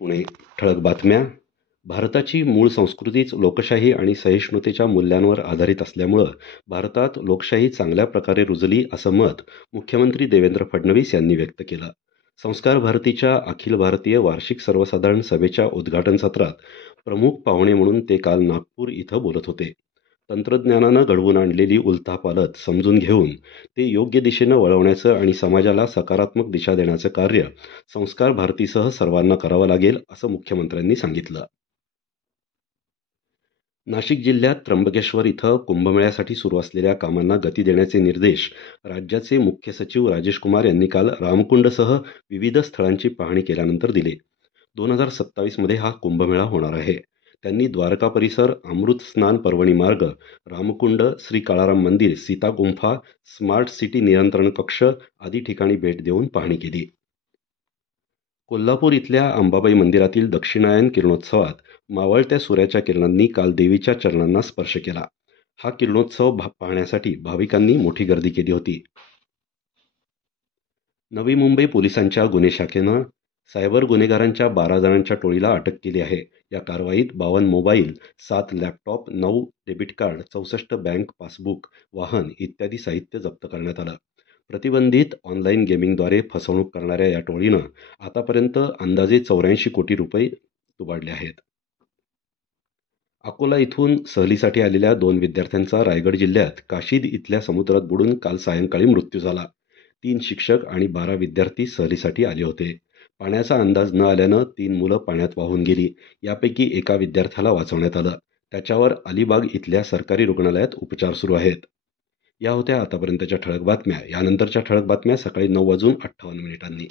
पुणे. ठळक बातम्या. भारताची मूळ संस्कृतीच लोकशाही आणि सहिष्णुतेच्या मूल्यांवर आधारित असल्यामुळं भारतात लोकशाही चांगल्या प्रकारे रुजली असं मत मुख्यमंत्री देवेंद्र फडणवीस यांनी व्यक्त केलं. संस्कार भारतीच्या अखिल भारतीय वार्षिक सर्वसाधारण सभेच्या उद्घाटन सत्रात प्रमुख पाहुणे म्हणून ते काल नागपूर इथं बोलत होते. तंत्रज्ञानानं घडवून आणलेली उलथापालथ समजून घेऊन ते योग्य दिशेनं वळवण्याचं आणि समाजाला सकारात्मक दिशा देण्याचं कार्य संस्कार भारतीसह सर्वांना करावं लागेल असं मुख्यमंत्र्यांनी सांगितलं. नाशिक जिल्ह्यात त्र्यंबकेश्वर इथं कुंभमेळ्यासाठी सुरू असलेल्या कामांना गती देण्याचे निर्देश राज्याचे मुख्य सचिव राजेश कुमार यांनी काल रामकुंडसह विविध स्थळांची पाहणी केल्यानंतर दिले. 2027 हा कुंभमेळा होणार आहे. त्यांनी द्वारका परिसर, अमृत स्नान पर्वणी मार्ग, रामकुंड, श्री काळाराम मंदिर, सीता गुंफा, स्मार्ट सिटी नियंत्रण कक्ष आदी ठिकाणी भेट देऊन पाहणी केली. कोल्हापूर इथल्या अंबाबाई मंदिरातील दक्षिणायन किरणोत्सवात मावळत्या सूर्याच्या किरणांनी काल देवीच्या चरणांना स्पर्श केला. हा किरणोत्सव पाहण्यासाठी भाविकांनी मोठी गर्दी केली होती. नवी मुंबई पोलिसांच्या गुन्हे शाखेनं सायबर गुन्हेगारांच्या 12 जणांच्या टोळीला अटक केली आहे. या कारवाईत 52 mobile, 7 laptop, 9 debit card, 64 bank passbook, वाहन इत्यादी साहित्य जप्त करण्यात आलं. प्रतिबंधित ऑनलाईन गेमिंगद्वारे फसवणूक करणाऱ्या या टोळीनं आतापर्यंत अंदाजे 84 कोटी रुपये लुबाडले आहेत. अकोला इथून सहलीसाठी आलेल्या 2 विद्यार्थ्यांचा रायगड जिल्ह्यात काशीद इथल्या समुद्रात बुडून काल सायंकाळी मृत्यू झाला. 3 शिक्षक आणि 12 विद्यार्थी सहलीसाठी आले होते. पाण्याचा अंदाज न आल्यानं 3 मुलं पाण्यात वाहून गेली. यापैकी एका विद्यार्थ्याला वाचवण्यात आलं. त्याच्यावर अलिबाग इथल्या सरकारी रुग्णालयात उपचार सुरू आहेत. या होत्या आतापर्यंतच्या ठळक बातम्या. यानंतरच्या ठळक बातम्या सकाळी 9:58 वाजून